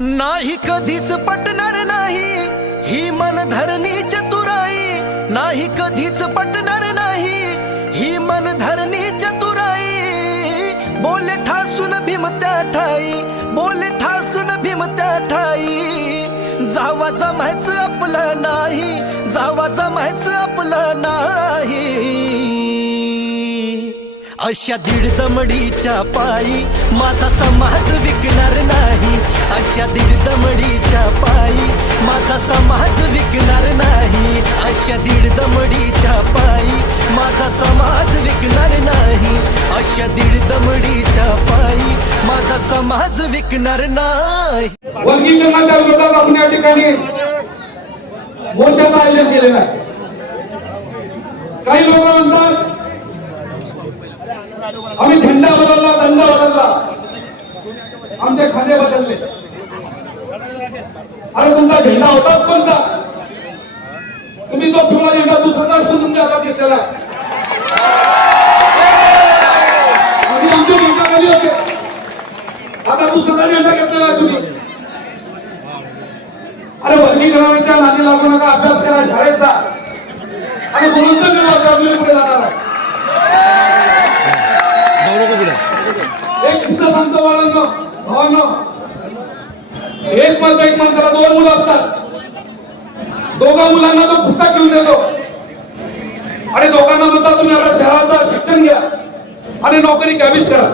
नाही कधीच पटणार नाही ही मनधरणी चतुराई, नाही कधीच पटणार नाही ही मनधरणी चतुराई। बोले ठासून भीमत्या ठाई, बोले ठासून भीमत्या ठाई। जावा जमायचं आपलं नाही, जावा जमायचं आपलं नाही। अशा दीड दमडीच्या पायी माझा समाज विकणार नाही, अशा दीड दमडीच्या पायी माझा समाज विकणार नाही, अशा दीड दमडीच्या पायी माझा समाज विकणार नाही, अशा दीड दमडीच्या पायी माझा समाज विकणार नाही। वर्गीकरणाच्या विरोधात आपण या ठिकाणी मोर्चाचं आयोजन केलेलं आहे। काही लोक म्हणतात आम्ही झेंडा बदलला, दंड बदलला, आमचे खाणे बदलले। अरे तुमचा झेंडा होताच कोणता? तुम्ही जो पिवळा झेंडा दुसरा असून तुमच्या हातात घेतलेला, आधी आमचे झेंडा खाली होते, आता दुसरा झेंडा घेतलेला तुम्ही। अरे वर्गीकरणाच्या नादी लागू नका, अभ्यास करा, शाळेत जा आणि बोलून तर तुम्ही पुढे जाणार आहे। एक किस्सा सांगतो बाळांनो, भावांनो। एक माणसाला दोन मुलं असतात, दोघा मुलांना तो पुस्तक घेऊन देतो आणि दोघांना म्हणतात तुम्ही आता शहराचं शिक्षण घ्या आणि नोकरी घ्यावीच करा।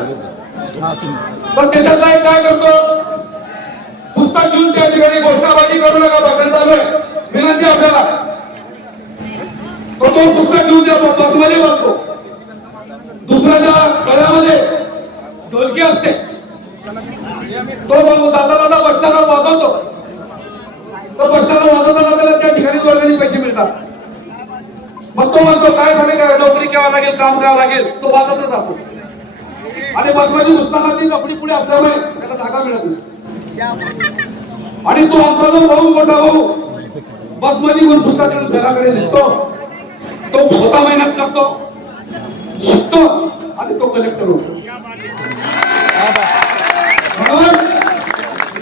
पण त्याच्यातला एक काय करतो, पुस्तक घेऊन त्या ठिकाणी घोषणाबाजी करू नका, भाषण चालू आहे, विनंती आपल्याला। तो पुस्तक घेऊन त्या बसमध्ये बसतो, दुसऱ्याच्या गळ्यामध्ये ढोलकी असते, तो दादा बस स्टँडवर वाजवतो, तो बस स्टँडवर वाजवताना त्याला त्या ठिकाणी वर्गणी पैसे मिळतात। मग तो म्हणतो काय झाले, काय नोकरी घ्यावं लागेल, काम करावं लागेल, तो वाजवतच जातो आणि बसमध्ये घुसताना ती कपडी पुढे असल्यामुळे त्याला जागा मिळत नाही आणि तो आमचा जो भाऊ, मोठा भाऊ बसमध्ये घेऊन पुस्तकाकडे घराकडे नेतो, तो स्वतः मेहनत करतो, शिकतो आणि तो कलेक्टर होतो। म्हणून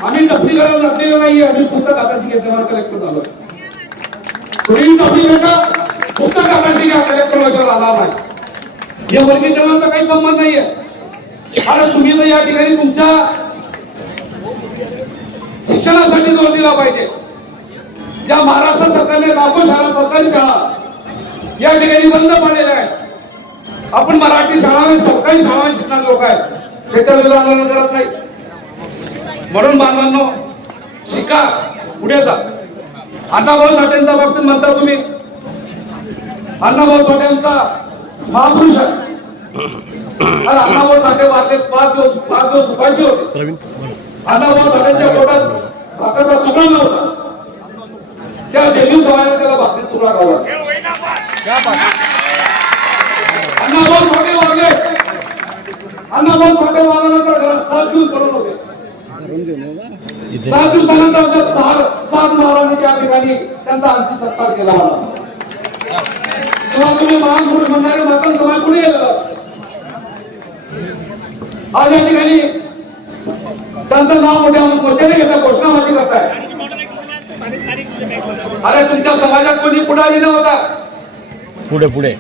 आम्ही नोकरी करायला लागलेलो नाहीये, आम्ही पुस्तक हाताशी घेतल्यावर कलेक्टर झालो। तुम्ही नोकरी घेता, पुस्तक हाताशी घ्या, कलेक्टर व्हायच्यावर आला नाही। या वर्गीकरणाचा काही संबंध नाहीये। अरे तुम्ही तर या ठिकाणी तुमच्या शिक्षणासाठी जोर दिला पाहिजे। ज्या महाराष्ट्र सरकारने लाखो शाळा, सरकारी शाळा या ठिकाणी बंद पडलेल्या आहेत, आपण मराठी शाळा, सरकारी शाळा शिकणारे लोक आहेत, त्याच्या विरोधात आंदोलन करत नाही। म्हणून बांधवांनो, शिका, पुढे जा। अण्णाभाऊ साठेंचा फक्त म्हणता तुम्ही, अण्णाभाऊ साठेंचा महापुरुष आहे। अण्णाभाऊ साठे वारले 5 दिवस उपाशी होते। अण्णाभाऊ साठेंच्या पोटात भाकरचा तुकडा नव्हता, त्या देशून समाजाने त्याला भाकरीचा तुकडा खावा। अण्णाभाऊ साठे वारले, अण्णाभाऊ साठे वारल्यानंतर घरात 7 दिवस पडून होते। 7 दिवसानंतर 7 महाराजांनी त्या ठिकाणी त्यांचा अंतिम सत्कार केला होता। तेव्हा तुम्ही महान पुरुष म्हणणारे मतन समाज कुठे गेलं? आज या ठिकाणी त्यांचं नाव मोठ्याने घेता, घोषणाबाजी करताय। अरे तुमच्या समाजात कोणी पुढारी नव्हता, पुढे पुढे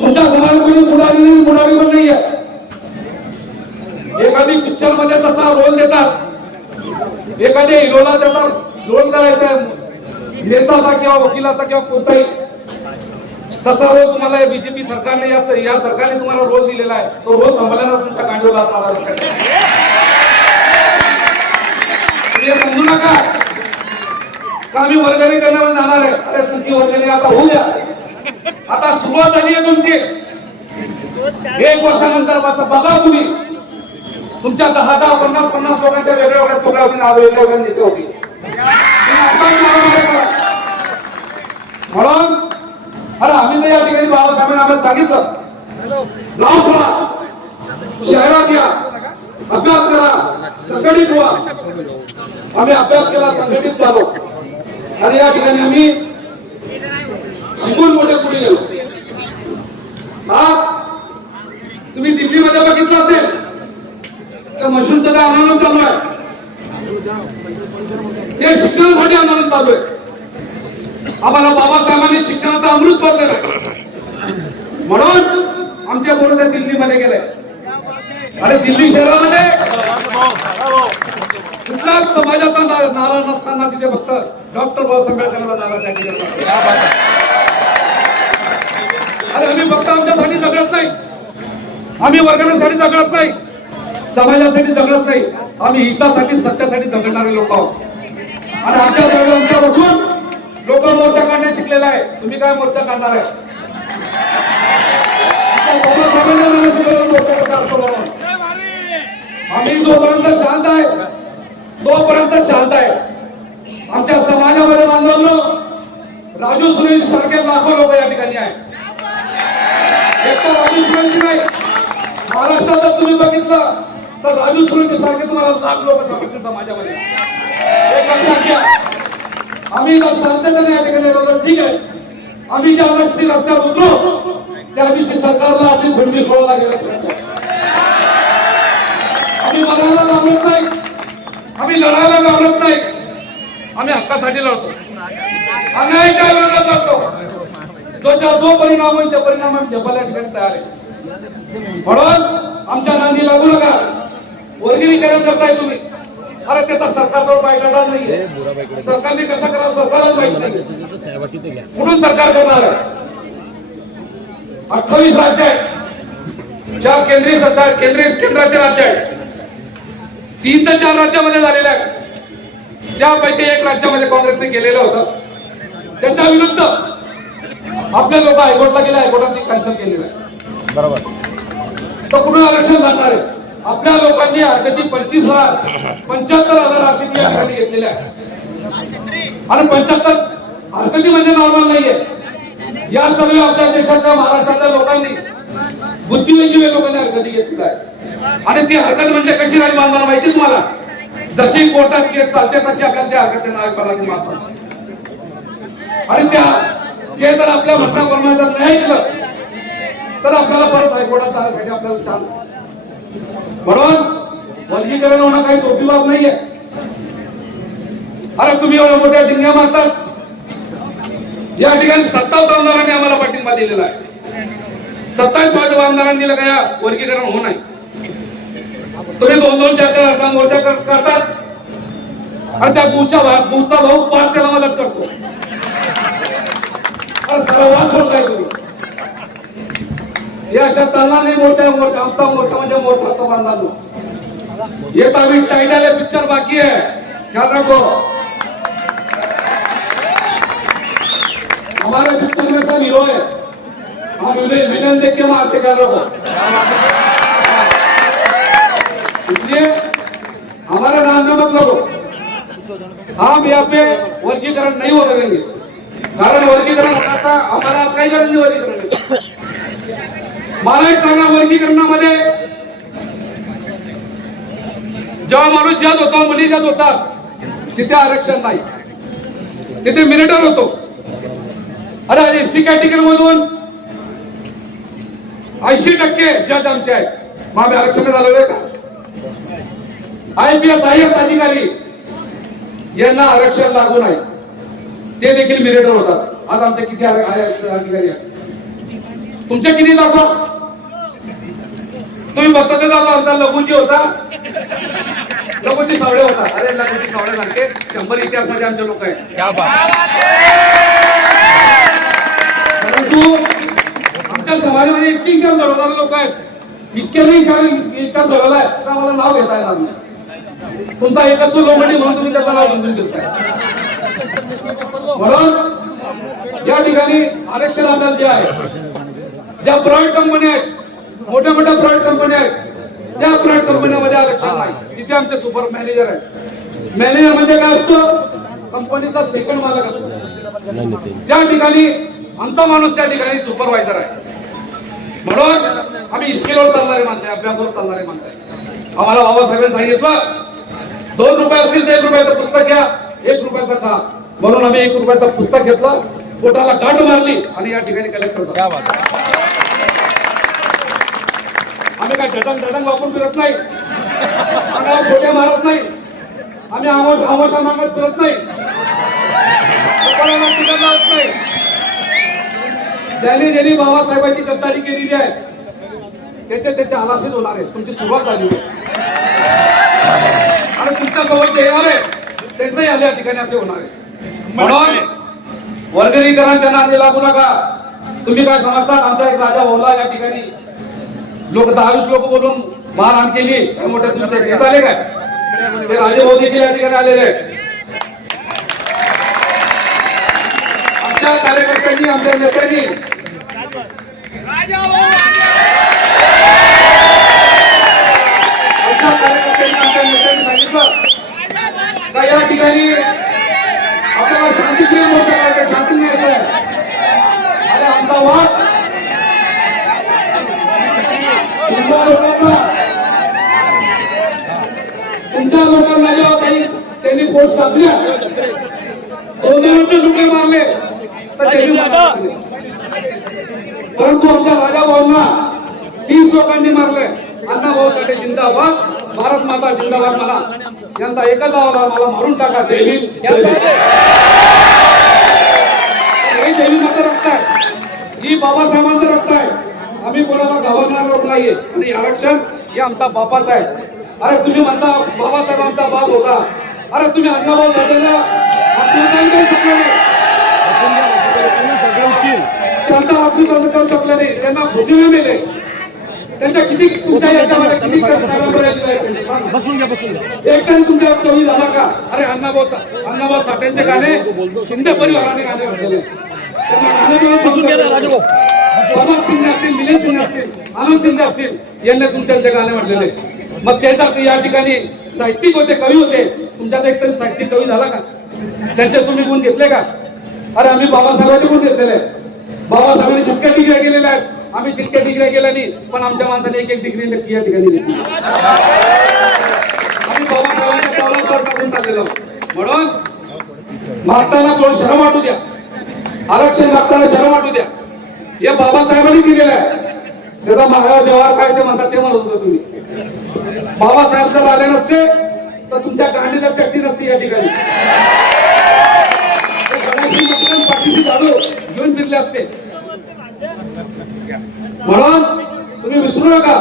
तुमच्या समाजात कोणी पुढारी पण नाहीये। एखादी पिक्चर मध्ये तसा रोल देतात, एखाद्या हिरोला त्याचा रोल करायचा, नेताचा किंवा वकिलाचा किंवा कोणताही, तसा रोल तुम्हाला बीजेपी सरकारने या सरकारने तुम्हाला रोल दिलेला आहे, तो रोल सांभाळायला तुमच्या गांडीला समजू नका का आम्ही वर्गणी करण्यावर जाणार आहे। अरे तुमची वर्गणी आता होऊ द्या, आता सुरुवात झाली आहे तुमची। 1 वर्षानंतर बघा तुम्ही, तुमच्या 10 50 लोकांच्या वेगळ्या तुकड्या होती, वेगळ्या नेते होती। म्हणून अरे आम्ही तर या ठिकाणी बाबासाहेबांनी आम्हाला सांगितलं, नाव सोडा, शहरात या, अभ्यास करा, संघटित व्हा। आम्ही अभ्यास केला, संघटित झालो आणि या ठिकाणी आम्ही शिकून मोठे पुढे गेलो। आज तुम्ही दिल्लीमध्ये बघितलं असेल तर मशरूमचं आंदोलन चालू आहे, ते शिक्षणासाठी आंदोलन चालू आहे. आम्हाला बाबासाहेबांनी शिक्षणाचा अमृत पाजलेलं आहे. म्हणून आमच्या मुलं दिल्लीमध्ये गेले. आणि दिल्ली शहरामध्ये कुठल्याच समाजाचा नारा नसताना तिथे फक्त डॉक्टर बाबासाहेब आंबेडकरांचा नारा त्या ठिकाणी. अरे आम्ही फक्त आमच्यासाठी जगत नाही, आम्ही वर्गासाठी जगत नाही, समाजासाठी जगत नाही, आम्ही हितासाठी सत्यासाठी जगणारे लोक आहोत. आणि आमच्या सगळ्यांच्या बसून लोक मोर्चा काढणे शिकलेला आहे. तुम्ही काय मोर्चा काढणार आहे? आम्ही जोपर्यंत शांत आहे तोपर्यंत शांत आहे. आमच्या समाजामध्ये बांधवलो राजू सुरेश सारखे लाखो लोक या ठिकाणी आहेत. एक तर राजू सुरेश नाही, महाराष्ट्रात जर तुम्ही बघितलं तर राजू सुरेश सारखे तुम्हाला लाख लोक सापडतील समाजामध्ये. एक लक्षात घ्या. आम्ही जर शांततेने या ठिकाणी राहिलो ठीक आहे. आम्ही ज्या रस्ती रस्त्यावर उतरू त्या दिवशी सरकारला आपली खुर्ची सोडायला गेलं. आम्ही बघायला घाबरत नाही, आम्ही लढायला घाबरत नाही, आम्ही हक्कासाठी लढतो, अन्यायाच्या विरोधात लढतो. जो परिणाम होईल त्या परिणाम आम्ही झेपायला ठिकाणी तयार आहे. म्हणून आमच्या नांदी लागू नका. वर्गीकरण करताय तुम्ही, अरे त्याचा सरकारवर पायदार नाहीये. सरकारने कसा करावं सरकारला माहित नाही. कुठून सरकार करणार आहे? 28 राज्य आहेत, 4 केंद्रीय सरकार केंद्राचे राज्य आहेत. 3 ते 4 राज्यामध्ये झालेल्या आहेत. त्यापैकी 1 राज्यामध्ये काँग्रेसने केलेलं होतं. त्याच्या विरुद्ध आपले लोक हायकोर्टला गेले, हायकोर्टाने कॅन्सल केलेलं आहे. बरोबर. तर कुठून आरक्षण लागणार आहे? आपल्या लोकांनी हरकती 75,000 हरकती या ठिकाणी घेतलेल्या आहेत. आणि 75 हरकती म्हणजे नॉर्मल नाहीये. या सर्व आपल्या देशाच्या महाराष्ट्रातल्या लोकांनी बुद्धिजीवी लोकांनी हरकती घेतलेल्या आहे. आणि ती हरकत म्हणजे कशी राहिली बांधणार माहिती तुम्हाला? जशी कोर्टात केस चालते तशी आपल्याला त्या हरकती नाव करायची मागतात. आणि ते जर आपल्या म्हणण्याप्रमाणे जर नाही केलं तर आपल्याला परत हायकोर्टात जाण्यासाठी आपल्याला चान्स. म्हणून वर्गीकरण होणं काही सोपी बाब नाहीये. अरे तुम्ही एवढ्या मोठ्या डिंग्या मारतात. या ठिकाणी 27 आमदारांनी आम्हाला पाठिंबा दिलेला आहे. 27 आमदारांनी दिलं का या वर्गीकरण होऊ नये. तुम्ही 2-2, 4-4 मोर्चा करतात आणि त्या बूथचा भाऊ 5 त्याला मदत करतो. अरे सर्वात सोडताय तुम्ही. या अशा चालणार नाही. मोठा आमचा मोठा म्हणजे मोठा असतो बांधला. येत आम्ही टाइटल पिक्चर बाकी आहे, ख्याल रखो. हमारे पिक्चर में सब हीरो है, हम विलन देख के मारते कर रहे हो. इसलिए हमारा नाम में मत लगो. हम यहाँ पे वर्गीकरण नहीं होने देंगे. कारण वर्गीकरण होता था हमारा काही गरज नाही वर्गीकरण. मला एक सांगा, वर्गीकरणामध्ये जेव्हा माणूस जज होता, मुली जज होतात तिथे आरक्षण नाही, तिथे मिनिटर होतो. अरे एससी कॅटेगरी मधून 80% जज आमचे आहेत. मग आम्ही आरक्षण झालेलं का? IPS IAS अधिकारी यांना आरक्षण लागू नाही, ते देखील मिनिटर होतात. आज आमचे किती IAS अधिकारी आहेत? तुमच्या किती दाखवा. तुम्ही बघता ते दाखवा. आमचा लघुजी होता, लघुजी सावळे होता. अरे लघुजी सावळे सारखे 100 इतिहास मध्ये आमचे लोक आहेत. परंतु आमच्या समाजामध्ये इतकी इतिहास घडवणारे लोक आहेत. इतक्या नाही इतिहास घडवलाय तर आम्हाला नाव घेता येणार नाही. तुमचा एकच तो लोमडी म्हणून तुम्ही त्याचं नाव घेऊन देताय. म्हणून या ठिकाणी आरक्षण आपल्याला जे आहे, ज्या प्रायव्हेट कंपन्या आहेत, मोठ्या मोठ्या प्रायव्हेट कंपन्या आहेत, त्या प्रायव्हेट कंपन्यांमध्ये आरक्षण नाही. तिथे आमचे सुपर मॅनेजर आहेत. मॅनेजर म्हणजे काय असतो? कंपनीचा सेकंड मालक असतो. त्या ठिकाणी आमचा माणूस त्या ठिकाणी सुपरवायझर आहे. म्हणून आम्ही स्किलवर चालणारे माणसं आहे, अभ्यासावर चालणारे माणसं आहे. आम्हाला बाबासाहेबांनी सांगितलं 2 रुपये असतील तर 1 रुपयाचं पुस्तक घ्या, 1 रुपयाचा खा. म्हणून आम्ही 1 रुपयाचं पुस्तक घेतलं, पोटाला गाठ मारली आणि या ठिकाणी कलेक्टर होता. आम्ही काय झटंग वापरून फिरत नाही, छोट्या मारत नाही. आम्ही आमोशा मागत फिरत नाही, कोणाला तिकीट लावत नाही. ज्यांनी बाबासाहेबांची गद्दारी केलेली आहे त्याचे आलासीच होणार आहे. तुमची सुरुवात झाली आणि तुमच्या सोबत जे येणार आहे त्यांचंही आले या ठिकाणी असे होणार आहे. म्हणून वर्गणीकरांच्या नादी लागू नका. तुम्ही काय समजतात? आमचा एक राजा बोलला या ठिकाणी लोक 10-20 लोक बोलून मारहाण केली, मोठ्या तुमच्या घेत आले काय? ते राजे भाऊ देखील या ठिकाणी आलेले आहेत. आमच्या कार्यकर्त्यांनी, आमच्या नेत्यांनी सांगितलं का या ठिकाणी आपल्याला शांतीप्रिय मोर्चा करायचा, शांती न्यायचं आहे. अरे आमचा वाद तुमच्या लोकांना जेव्हा काही त्यांनी पोस्ट साधल्या, 2 जणांचे लुटे मारले तर त्यांनी मारले. परंतु आमच्या राजा भाऊंना 30 लोकांनी मारले. अण्णाभाऊ साठे जिंदाबाद, भारत माता जिंदाबाद. मला यांचा एकच आवाज, मला मारून टाका. जय भीम, जय भीम. हे जय भीमाचं रक्त आहे, ही बाबासाहेबांचं रक्त आहे. आम्ही कोणाला घाबरणार लोक नाहीये. आणि आरक्षण हे आमचा बापाचा आहे. अरे तुम्ही म्हणता बाबासाहेबांचा बाप होता, अरे तुम्ही अण्णाभाऊ साठेला त्यांचा आत्मसंस्कार करू शकले नाही, त्यांना भोगीला मेले. त्यांच्या किती तुमच्या याच्यामध्ये किती बसून घ्या. एकट्याने तुमच्या कवी झाला का? अरे अण्णाभाऊ साठेंचे गाणे शिंदे परिवाराने गाणे म्हटलेले. प्रभात सिंग असतील, मिलिंद सिंग असतील, आनंद सिंग असतील, यांनी तुमच्या गाणे म्हटलेले. मग त्यांचा या ठिकाणी साहित्यिक होते, कवी होते. तुमच्यात एक तरी साहित्यिक कवी झाला का? त्यांचे तुम्ही गुण घेतले का? अरे आम्ही बाबासाहेबांचे गुण घेतलेले. बाबासाहेबांनी जितक्या डिग्र्या केलेल्या आहेत, आम्ही जितक्या डिग्र्या केल्या नाही, पण आमच्या माणसाने एक डिग्री नक्की या ठिकाणी घेतली. आम्ही बाबासाहेबांच्या पावलावर टाकून टाकलेलो. म्हणून मागताना थोडं शरम वाटू द्या, आरक्षण मागताना शरम वाटू द्या. हे बाबासाहेबांनी केलेलं आहे. त्याचा महाराज जवाहर काय ते म्हणतात ते म्हणत होता तुम्ही. बाबासाहेब जर आले नसते तर तुमच्या गांडीला चट्टी नसती या ठिकाणी. पाठीशी झाडू घेऊन फिरले असते. म्हणून तुम्ही विसरू नका,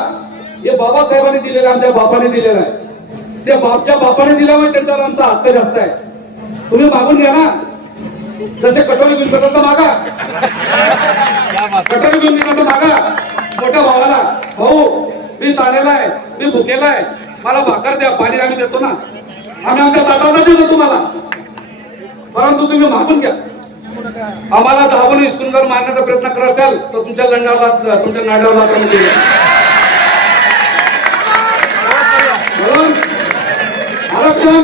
हे बाबासाहेबांनी दिलेलं, आमच्या बापाने दिलेलं आहे. त्या बापाने दिल्यामुळे त्यांच्यावर आमचा हक्क जास्त आहे. तुम्ही मागून घ्या ना. जसे कटोरी घेऊन फिरता मागा, कटोरी घेऊन निघतो मागा. मोठ्या भावाला, भाऊ मी ताणलेला आहे, मी भुकेला आहे, मला भाकर द्या, पाणी आम्ही देतो ना. आम्ही आमच्या ताटाला देतो तुम्हाला. परंतु तुम्ही मागून घ्या. आम्हाला धावून हिसकून जर मारण्याचा प्रयत्न करत असाल तर तुमच्या लंडाला, तुमच्या नाड्याला म्हणून आरक्षण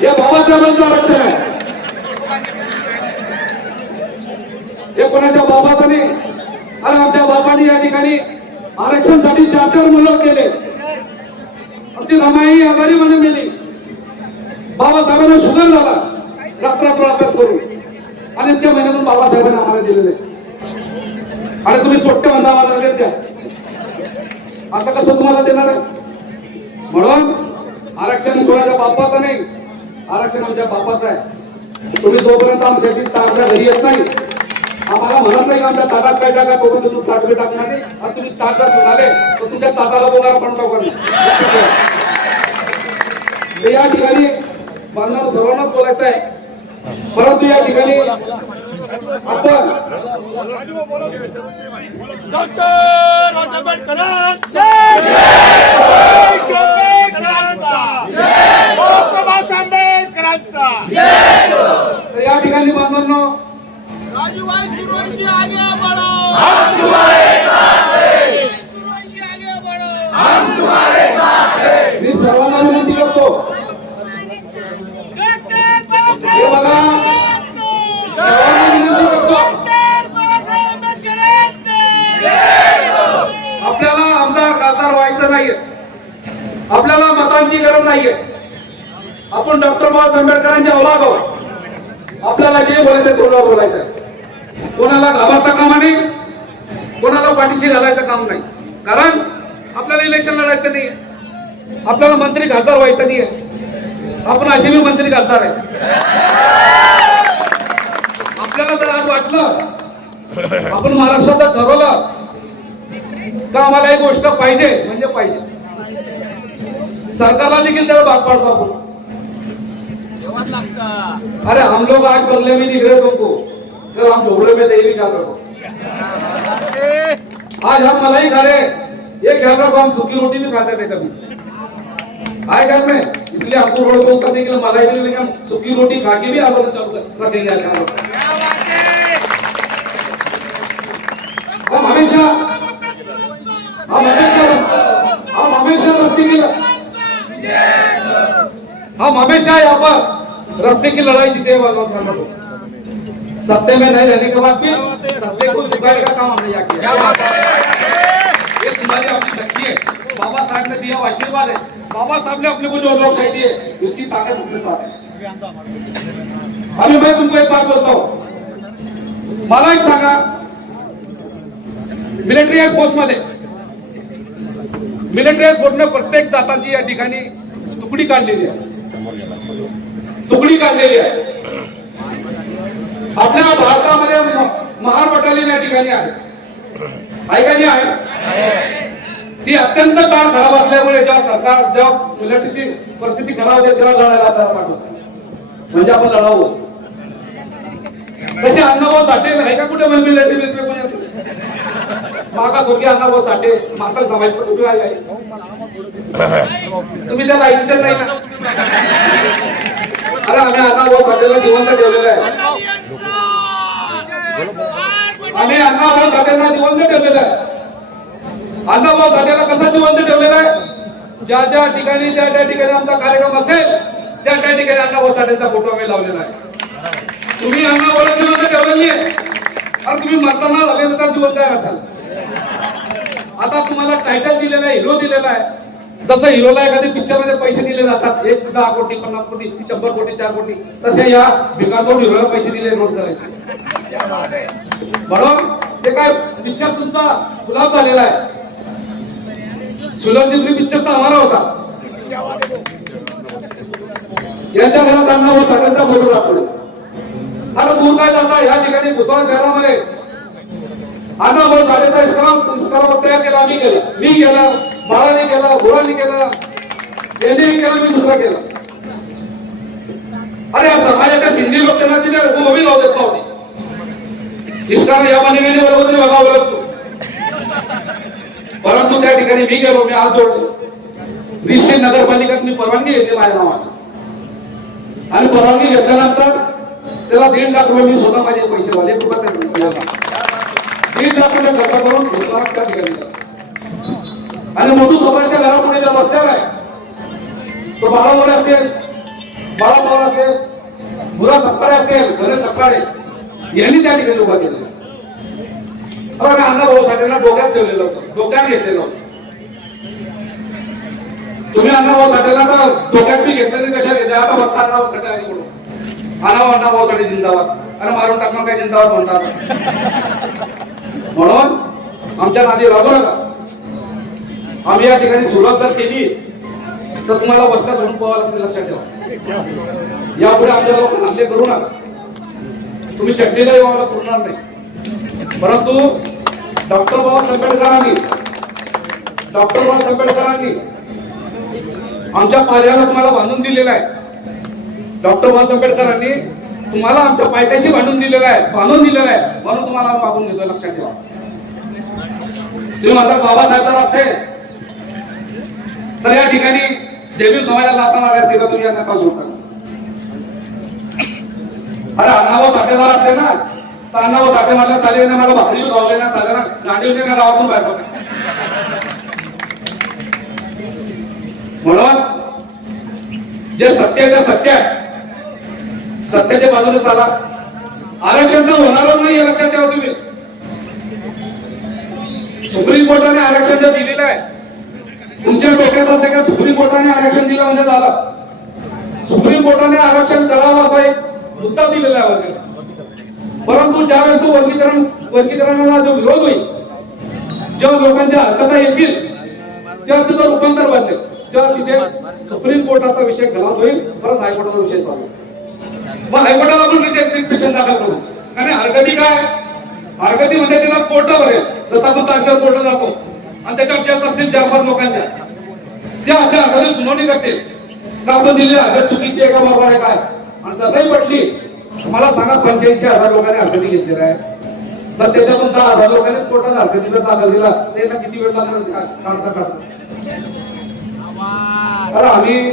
हे बाबासाहेबांचं आरक्षण आहे. हे कोणाच्या बाबाचं नाही. आणि आमच्या बापाने या ठिकाणी आरक्षणासाठी 4 मुलं केले. आमची रमाई आजारी मध्ये मेली. बाबासाहेबांना शुगर झाला, रात्र अभ्यास करून, आणि त्या महिन्यातून बाबासाहेबांनी आम्हाला दिलेले. आणि तुम्ही सोट्टे म्हणता आम्हाला लगेच द्या, असं कसं तुम्हाला देणार आहे? म्हणून आरक्षण कोणाच्या बापाचं नाही, आरक्षण आमच्या बापाचं आहे. तुम्ही जोपर्यंत आमच्याची ताटल्या घरी येत नाही, आम्हाला म्हणत नाही आमच्या ताटात काय टाका, तोपर्यंत तुम्ही ताटवे टाकणार नाही. आणि तुम्ही ताटात म्हणाले तर तुमच्या ताटाला बोलायला पण टाकणार. या ठिकाणी बांधणार सर्वांनाच बोलायचं आहे. परंतु या ठिकाणी आपण डॉक्टर आंबेडकरांचा तर या ठिकाणी बांधवांनो, राजूभाई सूर्यवंशी आगे बढ़ो, हम तुम्हारे साथ हैं. सूर्यवंशी आगे बढ़ो, हम तुम्हारे साथ हैं. मी सर्वांना विनंती करतो, हे बघा, सर्वांना विनंती करतो, आपल्याला आमदार खासदार व्हायचं नाहीये, आपल्याला मतांची गरज नाहीये. आपण डॉक्टर बाबासाहेब आंबेडकरांचे औलाद आहोत. आपल्याला जे बोलायचं तेवढं बोलायचं. कोणाला घाबरता कामा नाही, कोणाला पाठीशी घालायचं काम नाही. कारण आपल्याला इलेक्शन लढायचं नाही, आपल्याला मंत्री खासदार व्हायचं नाहीये. आपण असे बी मंत्री करणार आहे. आपल्याला जर आज वाटलं आपण महाराष्ट्रात ठरवलं का आम्हाला ही गोष्ट पाहिजे म्हणजे पाहिजे, सरकारला देखील त्याला भाग पाडतो आपण. अरे हम लोग आज बंगले में नहीं गए तुमको, कल हम झोपड़े में थे, ये भी ख्याल रखो. आज हम मलाई खा रहे, ये ख्याल रखो हम सूखी रोटी भी खाते थे कभी आए घर में, इसलिए आपको रोड को करने के लिए मलाई भी नहीं, हम सूखी रोटी खा के भी आप लोग चालू रखेंगे. हम हमेशा यहाँ पर रास्ते की लड़ाई जीते हुए, सत्य में नहीं रहने के बाद भी सत्य को झुकाने का काम हमने किया. ये तुम्हारी अपनी शक्ति है, बाबा साहब ने दिया आशीर्वाद है. बाबा साहब ने अपने को जो लोकशाही दी है उसकी ताकत अपने साथ है. अभी मैं तुमको एक बात बोलता हूँ, मला एक सांगा, मिलिटरी एअरफोर्स मध्ये मिलिटरी एअरफोर्सने प्रत्येक जाताची या ठिकाणी तुकडी काढलेली आहे. आपल्या भारतामध्ये महार बटालियन या ठिकाणी आहे का नाही आहे. ती अत्यंत काळ खराब असल्यामुळे जेव्हा सरकार जेव्हा मिलिटरीची परिस्थिती खराब होते तेव्हा लढायला आपल्याला पाठवतो, म्हणजे आपण लढावं. तसे अण्णाभाऊ साठे आहे का कुठे मिलिटरी मागासवर्गीय अण्णाभाऊ साठे माता समाज कुठे आहे, तुम्ही त्याला ऐकलं नाही ना. अरे आम्ही अण्णाभाऊ साठेला जिवंत ठेवलेलं आहे. आम्ही अण्णाभाऊ साठेला जिवंत ठेवलेलं आहे. अण्णाभाऊ साठेला कसा जिवंत ठेवलेला आहे, ज्या ज्या ठिकाणी ज्या त्या ठिकाणी आमचा कार्यक्रम असेल त्या त्या ठिकाणी अण्णाभाऊ साठेचा फोटो आम्ही लावलेला आहे. तुम्ही अण्णाभाऊला जिवंत ठेवलेली आहे, अरे तुम्ही मरताना झाल्यानंतर जिवंत राहताल. आता तुम्हाला टायटल दिलेला आहे, हिरो दिलेला आहे. जसं हिरोला एखाद्या पिक्चर मध्ये पैसे दिले जातात, 1 10 कोटी 50 कोटी 100 कोटी 4 कोटी, तसे या भिकातोड हिरोला पैसे दिले रोड करायचे. म्हणून ते काय पिक्चर तुमचा गुलाब झालेला आहे. सुलभ पिक्चर तर आम्हाला होता. यांच्या घरात अण्णाभाऊ साठेंचा फोटो लागतो. आता दूर काय जाता, या ठिकाणी भुसावळ शहरामध्ये अण्णाभाऊ साठेचा इस्कारा तयार केला. मी केला, बाळाने केला, गुरांनी केला, यांनी केला, मी दुसरा केला. अरे या समाजाच्या सिंधी लोक त्यांना तिने उभी लावू देत नव्हती. इस्कारा या मानवीने बरोबर बघावं लागतो. परंतु त्या ठिकाणी मी गेलो, मी हात जोडले. निश्चित नगरपालिकेत मी परवानगी घेतली माझ्या नावाची, आणि परवानगी घेतल्यानंतर त्याला 1.5 लाख रुपये मी स्वतः माझे पैसे झाले. 1.5 लाख रुपये खर्च करून घेतला त्या ठिकाणी. आणि मोठू सोबतच्या घरापुढे जो बसलेला आहे तो बाळावर असेल, बाळावर असेल, मुरा सप्पाडे असेल, घरे सप्पाडे यांनी त्या ठिकाणी उभा केलेला. आता मी अण्णाभाऊ साठेंना डोक्यात ठेवलेलं होतं, डोक्यात घेतलेलं होतं. तुम्ही अण्णाभाऊ साठेंना तर डोक्यात बी घेतलं नाही, कशा घेतल्या. आता बघता अण्णाभाऊ साठे आहे म्हणून, अण्णाभाऊ साठे जिंदाबाद. अरे मारून टाकणार काय जिंदाबाद म्हणतात. म्हणून आमच्या नादी राबू नका. आम्ही या ठिकाणी सुरुवात जर केली तर तुम्हाला वस्त्यात म्हणून पोहावं लागते, लक्षात ठेवा. यापुढे आमच्या लोकांना हल्ले करू नका. तुम्ही शक्तीला येवाला पुरणार नाही. परंतु डॉक्टर बाबासाहेब आंबेडकरांनी आमच्या पायाला तुम्हाला बांधून दिलेला आहे. डॉक्टर बाबासाहेब आंबेडकरांनी तुम्हाला आमच्या पायथ्याशी बांधून दिलेला आहे, म्हणून तुम्हाला मागून घेतो, लक्षात ठेवा. तुम्ही मात्र बाबासाहेबांना असते तर या ठिकाणी जयभीम समाजाला आता मारले असते का तुम्ही यांना का सोडता. अरे अण्णाभाऊ साठेला असते ना, तर अण्णाभाऊ साठे मला चालेल ना, मला भाकरी गावले ना, चालेल ना, गाडी ना गावातून बाहेर पडले. म्हणून जे सत्य आहे ते सत्य आहे, सत्याच्या बाजूने चाला. आरक्षण तर होणारच नाही, लक्षात ठेवा तुम्ही. सुप्रीम कोर्टाने आरक्षण जे दिलेलं आहे, तुमच्या डोक्यात असे का सुप्रीम कोर्टाने आरक्षण दिलं म्हणजे झालं. सुप्रीम कोर्टाने आरक्षण करावं असा एक मुद्दा दिलेला आहे वगैरे. परंतु ज्यावेळेस तो वर्गीकरणाला जो विरोध होईल, जेव्हा लोकांच्या हरकता येतील तेव्हा तिथं रूपांतर बदलेल. जेव्हा तिथे सुप्रीम कोर्टाचा विषय खलास होईल, परत हायकोर्टाचा विषय चालू. मग हायकोर्टाला आपण पिटिशन दाखल करू. कारण हरकती काय, हरकतीमध्ये तिला कोर्ट भरेल, जसं आपण तारखेवर कोर्ट जातो आणि त्याच्यावर केस असतील 4-5 लोकांच्या, त्या आपल्या हरकती सुनावणी करतील का आपण दिलेली हरकत चुकीची आहे का बरोबर आहे काय. आणि जर नाही पटली, मला सांगा 85,000 लोकांनी हरकती घेतलेल्या आहे, तर त्याच्यातून 10,000 लोकांनीच कोर्टात हरकतीचा दाखल दिला, त्यांना किती वेळ लागणार काढता. तर आम्ही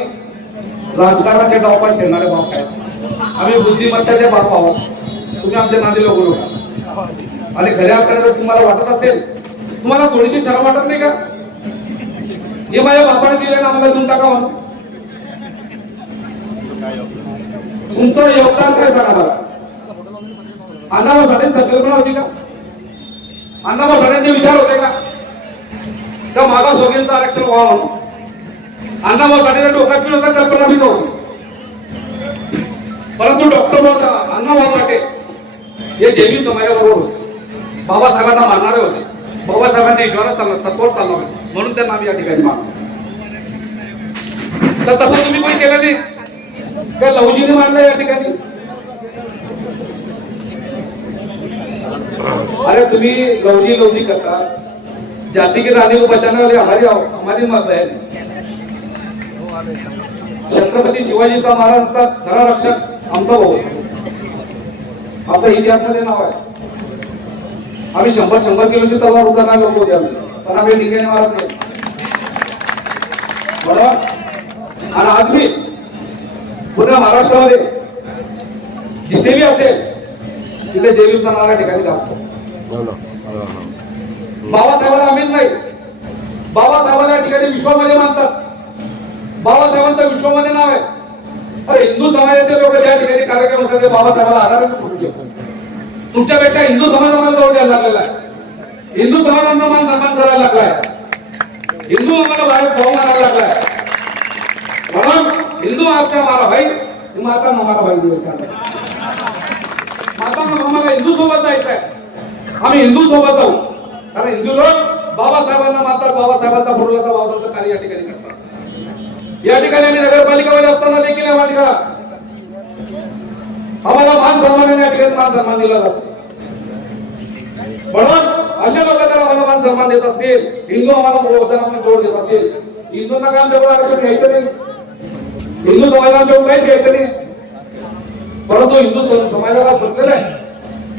राजकारणाचे डावपा खेळणारे बाप काय, आम्ही बुद्धिमत्ताचे बाप आहोत. तुम्ही आमच्या नादी लोक लोक. आणि खऱ्या अर्थाने जर तुम्हाला वाटत असेल, तुम्हाला थोडीशी शरम वाटत नाही का, हे माझ्या बापाने दिले ना मला देऊन टाका म्हणून. तुमचं योगदान काय सांगा मला. अण्णाभाऊ संकल्पना होती का, अण्णाभाऊ साठेंचे विचार होते का मागासवर्गीयांचं आरक्षण व्हावं म्हणून. अण्णाभाऊ साठेच्या डोक्यात पण होता, कल्पना बी नव्हती. परंतु डॉक्टर अण्णाभाऊ साठे हे जैविक समाजाबरोबर होते, बाबासाहेबांना मानणारे होते, बाबासाहेबांनी विश्वास चालला, तत्वावर चालला होते, म्हणून त्यांना आम्ही या ठिकाणी मानतो. तर तसं तुम्ही पण केलं नाही काय, लवजीने मांडलं या ठिकाणी. अरे तुम्ही लवजी करता, झांसी की रानी को बचाने वाली हमारी माता है. छत्रपती शिवाजीचा महाराजांचा खरा रक्षक आमचा भाऊ, आपल्या इतिहासामध्ये नाव आहे. आम्ही 100 किलोची तलवार उतरणारे लोक होते आमचे, पण आम्ही ठिकाणी मारत नाही बरोबर. आणि आज मी पुन्हा महाराष्ट्रामध्ये जिथेही असेल तिथे जैविकचा नारा ठिकाणी जास्त. बाबासाहेबांना आम्हीच नाही, बाबासाहेबांना या ठिकाणी विश्वामध्ये मानतात, बाबासाहेबांचं विश्वामध्ये नाव आहे. अरे हिंदू समाजाचे लोक ज्या ठिकाणी कार्यक्रम होतात ते बाबासाहेबांना आधाराने कुठून घेतो. तुमच्यापेक्षा हिंदू समाज आम्हाला जवळ द्यायला लागलेला आहे, हिंदू समाजांचा मान सन्मान करायला लागलाय, हिंदू आम्हाला बाहेर पाहून आणायला लागलाय. म्हणून हिंदू आपका हमारा भाई, माता हमारा भाई माता आम्हाला हिंदू सोबत जायचं आहे, आम्ही हिंदू सोबत जाऊ. कारण हिंदू लोक बाबासाहेबांना मानतात, बाबासाहेबांचा फुरलाचा बाबासाहेबांचं कार्य या ठिकाणी करतात. या ठिकाणी आम्ही नगरपालिकामध्ये असताना देखील आम्हाला मान सन्मान या ठिकाणी मान सन्मान दिला जातो. म्हणून अशा लोक जर आम्हाला मान सन्मान देत असतील, हिंदू आम्हाला जोड देत असतील, हिंदूंना काय आमच्याकडे आरक्षण घ्यायचं नाही, हिंदू समाजाला आमच्याकडून काहीच घ्यायचं नाही. परंतु हिंदू समाजाला फसलेलं आहे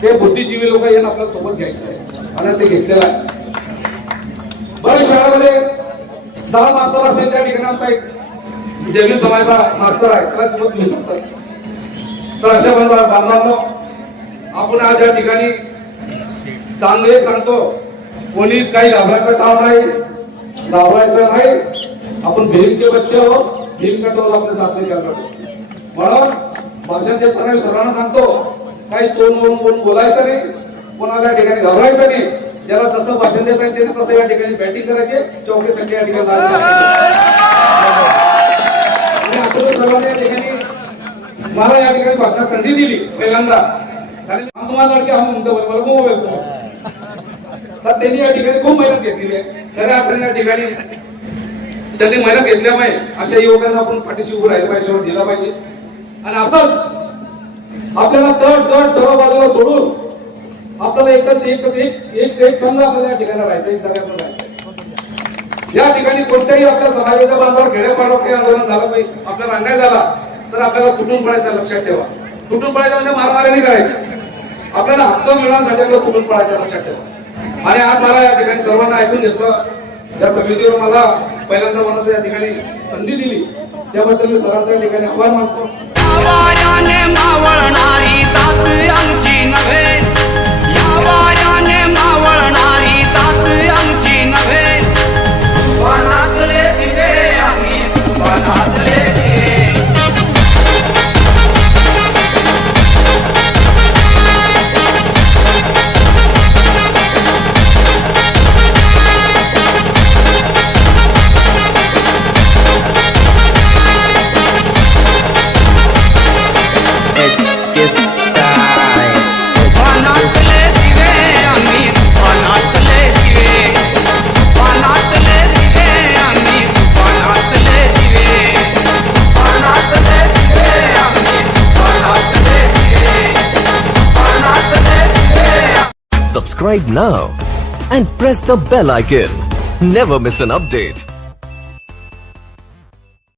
ते बुद्धिजीवी लोक यांना आपल्या सोबत घ्यायचं आहे आणि ते घेतलेलं आहे. बऱ्याच शाळेमध्ये 10 मास्तर असेल, त्या ठिकाणी आमचा एक जैविक समाजाचा मास्तर आहे, त्याला सोबत घेऊन जातात. तर अशा बांधवांनो, आपण आज या ठिकाणी चांगले सांगतो, कोणीच काही घाबरायचं काम नाही, घाबरायचं नाही. आपण भीमचे बच्चे हो, भीम का टोल आपले साथ नहीं करणार. म्हणून भाषण देताना मी सर्वांना सांगतो, काही तोंड वरून बोलायचं नाही, कोणाला ठिकाणी घाबरायचं नाही. ज्याला जसं भाषण देता येते तसं या ठिकाणी बॅटिंग करायचे, चौके छक्के या ठिकाणी सर्वांनी या ठिकाणी मला या ठिकाणी भाषणात संधी दिली पहिल्यांदा. कारण तुम्हाला लडके हम म्हणतो मला खूप तर त्यांनी या ठिकाणी खूप मेहनत घेतलेली आहे. खऱ्या अर्थाने या ठिकाणी त्यांनी मेहनत घेतल्यामुळे अशा युवकांना आपण पाठीशी उभं राहिलं पाहिजे, दिला पाहिजे. आणि असंच आपल्याला तट सर्व बाजूला सोडून आपल्याला एक संघ आपल्याला या ठिकाणी राहायचं, एक जागेवर राहायचं. या ठिकाणी कोणत्याही आपल्या समाजाच्या बांधावर खेड्यापाड्यावर काही आंदोलन झालं नाही, आपल्याला अन्याय झाला तर आपल्याला कुठून पडायचं लक्षात ठेवा. कुठून पडायचं म्हणजे मारामारी करायची, आपल्याला हक्क मिळवण्यासाठी आपल्याला कुठून पडायचं लक्षात ठेवा. आणि आज मला या ठिकाणी सर्वांना ऐकून घेतलं, या समितीवर मला पहिल्यांदा बोलण्याची या ठिकाणी संधी दिली, त्याबद्दल मी सर्वांचा या ठिकाणी आभार मानतो. मावळणारी जात आमची नव्हे, या वाऱ्याने मावळणारी जात आमची नव्हे. वनातले दिवे आम्ही वनातले It's style. subscribe now and press the bell icon. Never miss an update.